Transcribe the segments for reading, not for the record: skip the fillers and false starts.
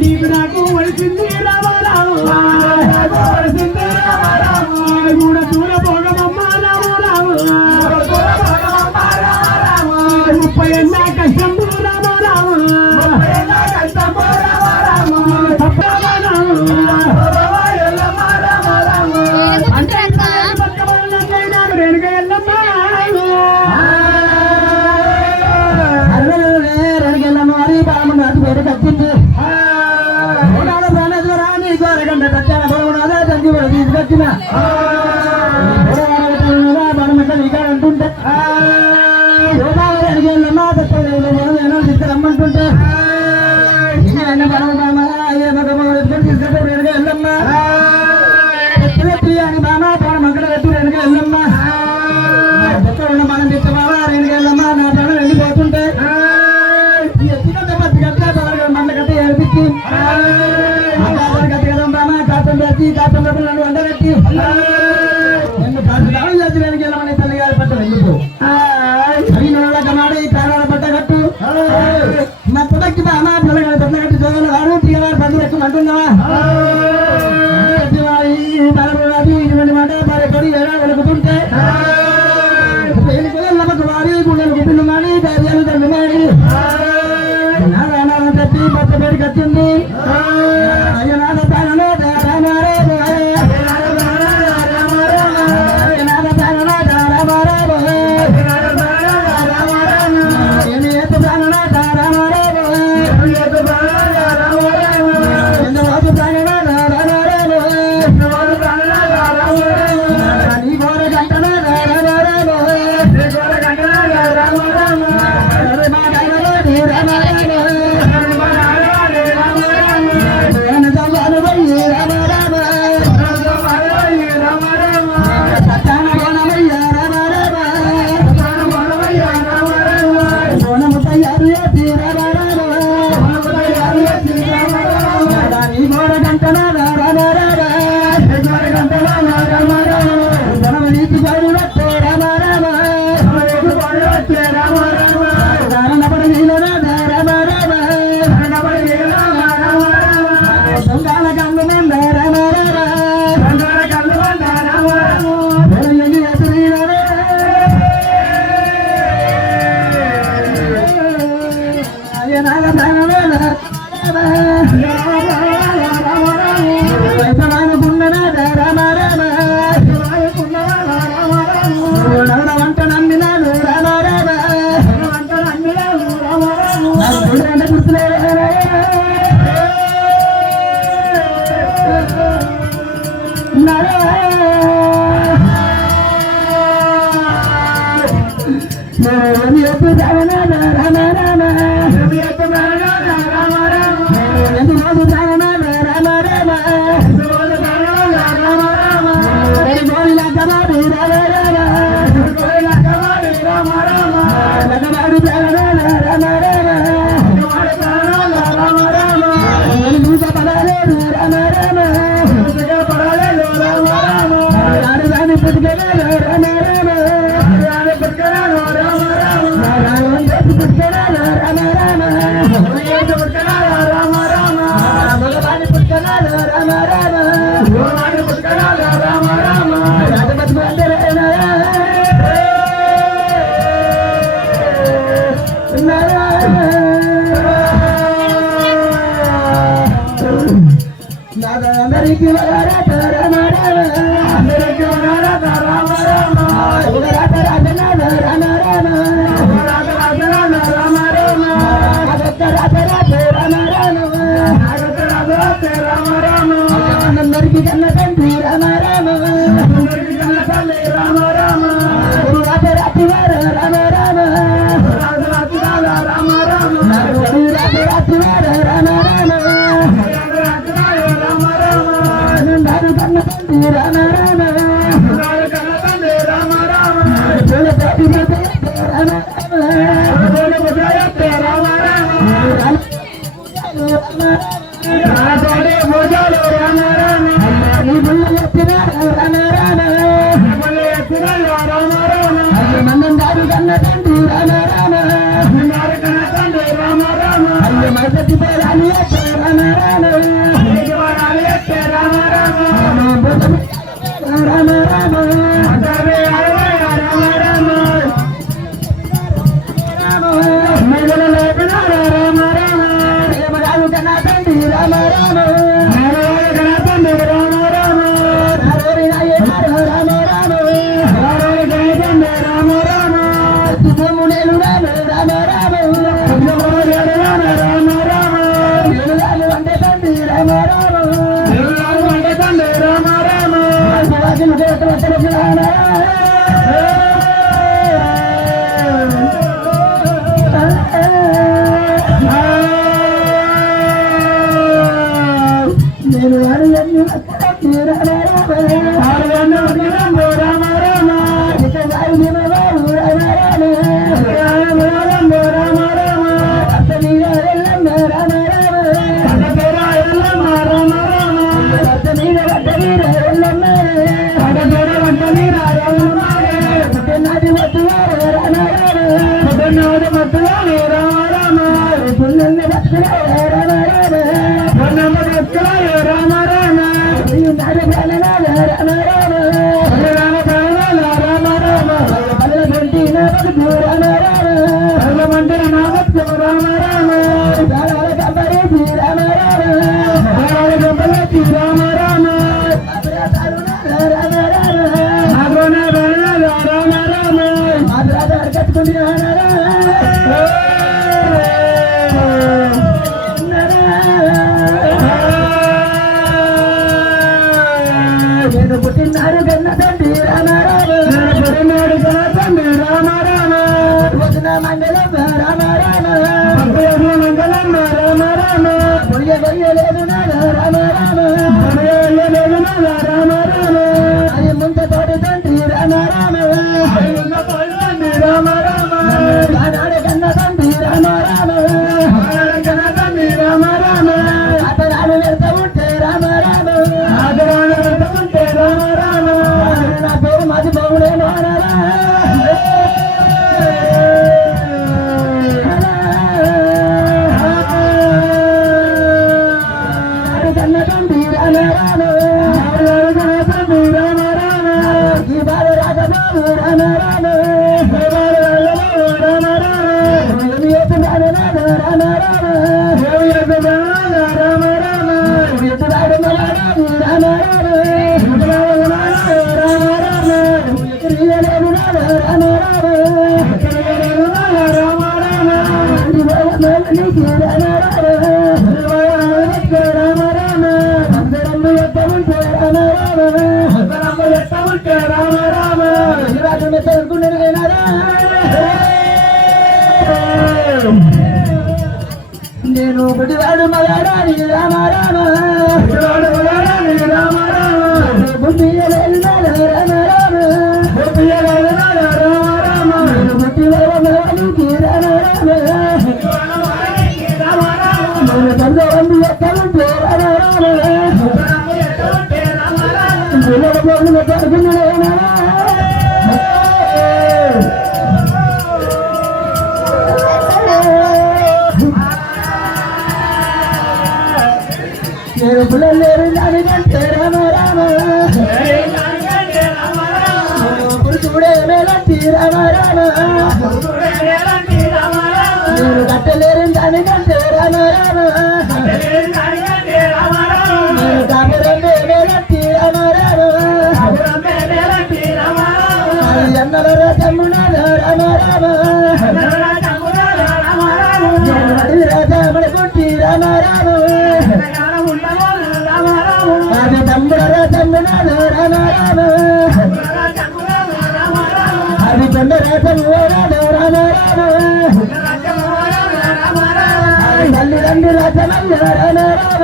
నీకు నాకు వలిసింది రామారావు కూడా దూర భోగమమ్మ రామారావు 30 ఏళ్ళ కష్టం రామారావు తీసుకొచ్చిన అంటుంటే తీసుకురమ్మంటుంటే వెళ్ళమ్మా అని బామా ప్రాణం అక్కడ పెట్టి వెనక వెళ్ళమ్మా ఉన్న మనం తెచ్చబాబా వెనక వెళ్ళమ్మా నా ప్రాణం వెళ్ళిపోతుంటే మన కట్ట ఏడిపించి కట్ట కదా బామా కాతం పెట్టి కాతం పెట్టి నన్ను వండబెట్టి నిన్ను దాడులు చేసి వెనక వెళ్ళమని తల్లి గారి పట్ట వెళ్ళిపో కమాడి ప్రాణాల పట్ట కట్టు నా పొదక్కి బామా పిల్లగారి పట్ల కట్టి చదువులు వాడు తీయవారు పది లక్షలు అంటున్నావా ఇటువంటి మాట భార్య పడి ఎలా వెలుగుతుంటే వారి గుండెలు గుడ్డలు మాని ధైర్యాలు దండు మాని నారాయణ చెప్పి పచ్చ పేరుకి వచ్చింది అయ్యో నాన్న తానో రామారే రామ రామ రామ రామ రామ నేను అడిగను నేను పుట్టినారు కన్న తండ్రి రామ రామ పుట్టినాడు కన్న తండ్రి రామ రామ వదన మంగళం రామ రామ మంగళం రామ రామ లేదు రామ రామ లేదు రామ రామ అది ముంత తోటి తండ్రి రామ రామ రామ రామ ఆనాడు కన్న తండ్రి రామ రామ కన్న తండ్రి రామ రామ అతరాలు వెళ్తూ ఉంటే రామ రామ అతరాలు వెళ్తూ ఉంటే రామ రామ నా పేరు మాది బాగులే కన్న తండ్రి రామ రామ రామ రామ ఈ బాల రాజబాబు రామ రామ నేను గుడివాడు మగాడాని రామ రామ రామ రామ బుద్ధియలేదు రామ రామ బుద్ధియలేదు రామ రామ బుద్ధివానికి రామ రామ నేను బంధువంది ఎక్కడుంటే రామ రామ నేను పుల్లలేరు నానికంటే రామ రామ పురుషుడే మేలంటి రామ రామ నేను కట్టలేరు దానికంటే రామ రామ నేను కాపురమే మేలంటి రామ రామ అన్నల రాజమ్మున రామ రామ రాజమణ పుట్టి రామ రామ అది తమ్ముడరా తమ్ముడాను రామ రామ అది కొండరా తమ్ముడాను రామ రామ తల్లి తండ్రి రాజమయ్య రామ రామ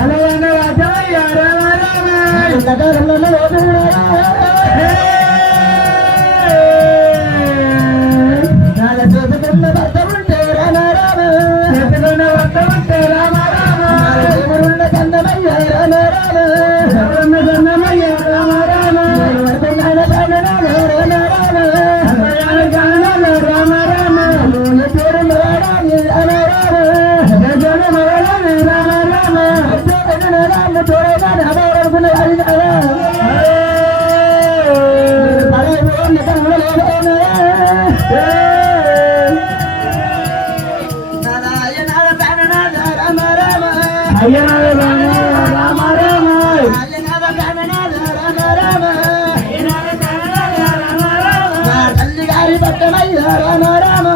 తలవన రాజమయ్య రామ రామ నగరంలో నాల చేసుకున్న భర్త ఉంటే రామ రామ చేసుకున్న భర్త ఉంటే రామ రామ దేవుడున్న కన్నమయ్య రామ రామ కన్నమయ్య రామ రామ వర్తమాన ప్రాణనాలు రామ రామ రామ రామ పేరు మరాడాని రామ రామ రామ రామ పడుతున్న తల్లి గారి పట్టమయ్యా రామ రామ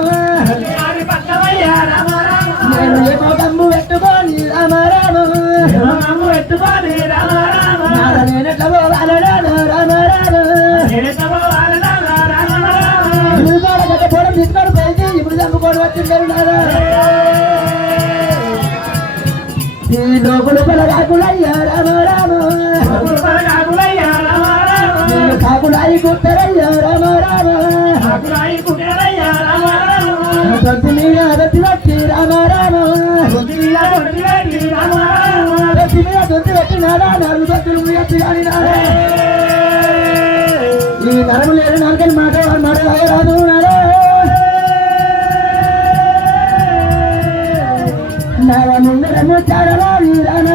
నేను ఏమో గమ్ము పెట్టుకొని రామ రామ నేనెట్లా పోవాలడా రామ రామ పోవడం తీసుకొని పోయింది ఇప్పుడు చంపుకోవడం వచ్చిందరు ఈ లోకులు పలగాకులయ్యా రామ రామ కాకులాయి కుట్టరయ్యా రామ రామ తొట్టి మీద దొట్టి పెట్టి రామ రామ తొట్టి మీద దొట్టి పెట్టినారా నాలుగు దొత్తులు ఎత్తినారా ఈ నరము లేదు నాలుగని మాట రాదు నారా నర ముంగరము చాడలాడి రామ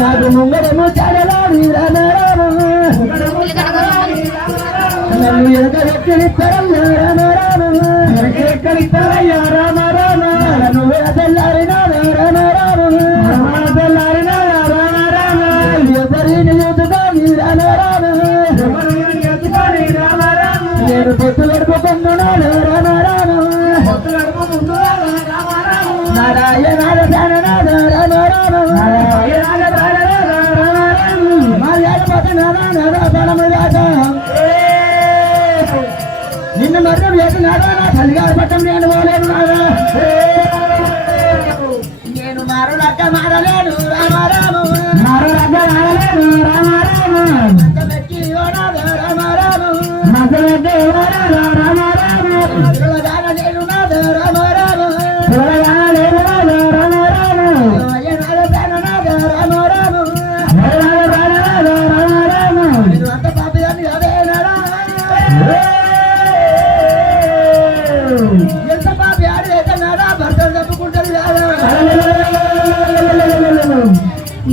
నాకు ముంగరము చాడలాడి రామ నన్ను ఎక్కడిస్తారయ్యా రామ రామ ఎక్కడిస్తారయ్యా రామ రామ నువ్వు తెల్లారినా రామ రామ తెల్లారినా రామ రామ ఎవరిని ఎదుగాని రామ రామ నేను పొత్తు గడుపుకున్నాను రామ రామ నారాయణ ప్రాణనాథ రామ రామ నిన్ను మరణం చేస్తున్నాడా నా తల్లిగారు పట్టం నేను పోలేను నాదా నేను మారులక్క మారలేను రామ రామ మారులక్క మారలేను రామ రామ మెచ్చి రామ రామ రామ రామ నేను నాద రామ రామ ఎంత పాపి ఆడేదన్నారా భర్తలు తప్పుకుంటారు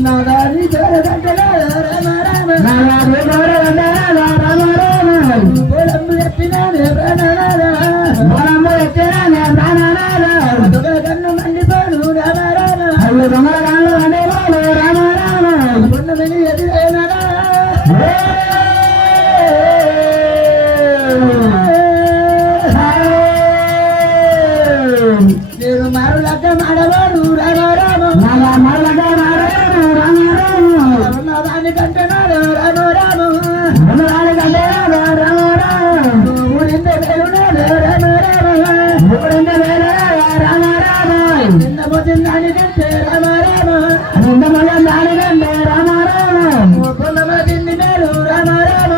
నాదాని రామ చెప్పినాను కన్ను మండిపోను రామ రామ ఎదురైనారా నేను మారులక్క మాడవాడు రామ రామ మారులక్క మాడవాడు రామ రామ దానికంటే రామ రామ దానికంటే రామ రామ ఊరింత వేలున్నాడు రామ రామ ఊరింత వేల రామ రామ నిన్న మొదటి దానికంటే రామ రామ నిన్న మొదటి దానికంటే రామ రామ కొల్లమతింది మేలు రామ రామ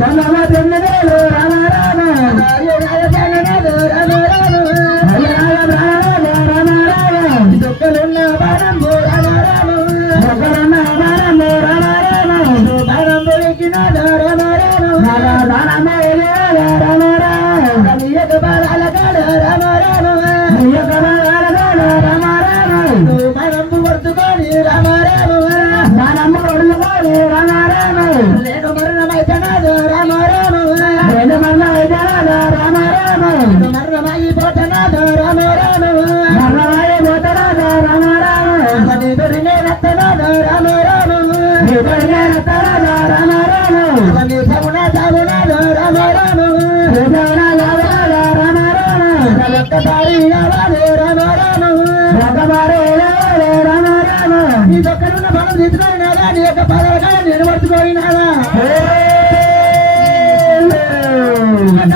కొల్లమతింది మేలు రామ రామ రామ నేను మరణమైతనాదు రామ రామ నేను మరణమైతనాదు రామ రామ మరణమైపోతనాదు రామ రామ మరణమైపోతనాదు రామ రామ నిదురినే రత్తనాదు రామ రామ నిదురినే రత్తనాదు రామ రామ సమున సాగునాదు రామ రామ సమున సాగునాదు రామ రామ ఒక్కసారి రావాలి రామ రామ ఒక్కసారి రావాలి రామ రామ నీ దొక్కనున్న పనులు తీసుకున్నారా నీ యొక్క పదవిగా నేను పట్టుకోయినారా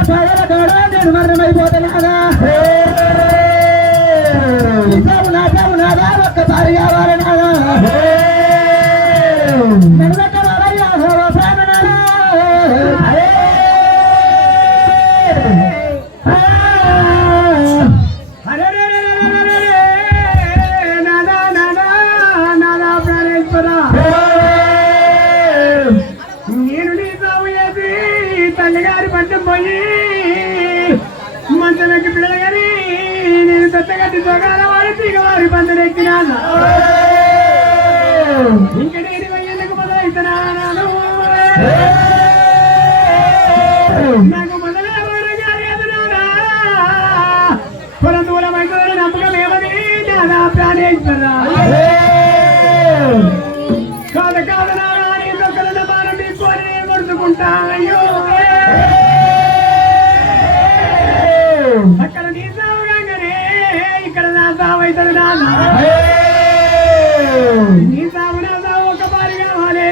పదవ కూడా నేను మరణమైపోతున్నారా నాదా ఒక్కసారి కావాలన్నారా ప్రాణనారా నేను నీ సాగు చేసి తల్లిగారి పంచం పోయి మంచమెక్కి పిల్లలు కానీ నేను తట్టగట్టి తొగాల వాడి తీగ వారి పంచడెక్కినాను ఇంక నేను ఎందుకు మొదలైతున్నా నాకు పురందూరమైతే నమ్మకం ఏమని నా ప్రాణేశ్వరా కాదు కాదు నారా నీ దొక్కల మానం తీసుకొని నేను కొడుచుకుంటా అయ్యో అక్కడ నీ సావు కాగానే ఇక్కడ నా సావు అవుతుంది నాన్న నీ సావు నా సావు ఒక పారి కావాలి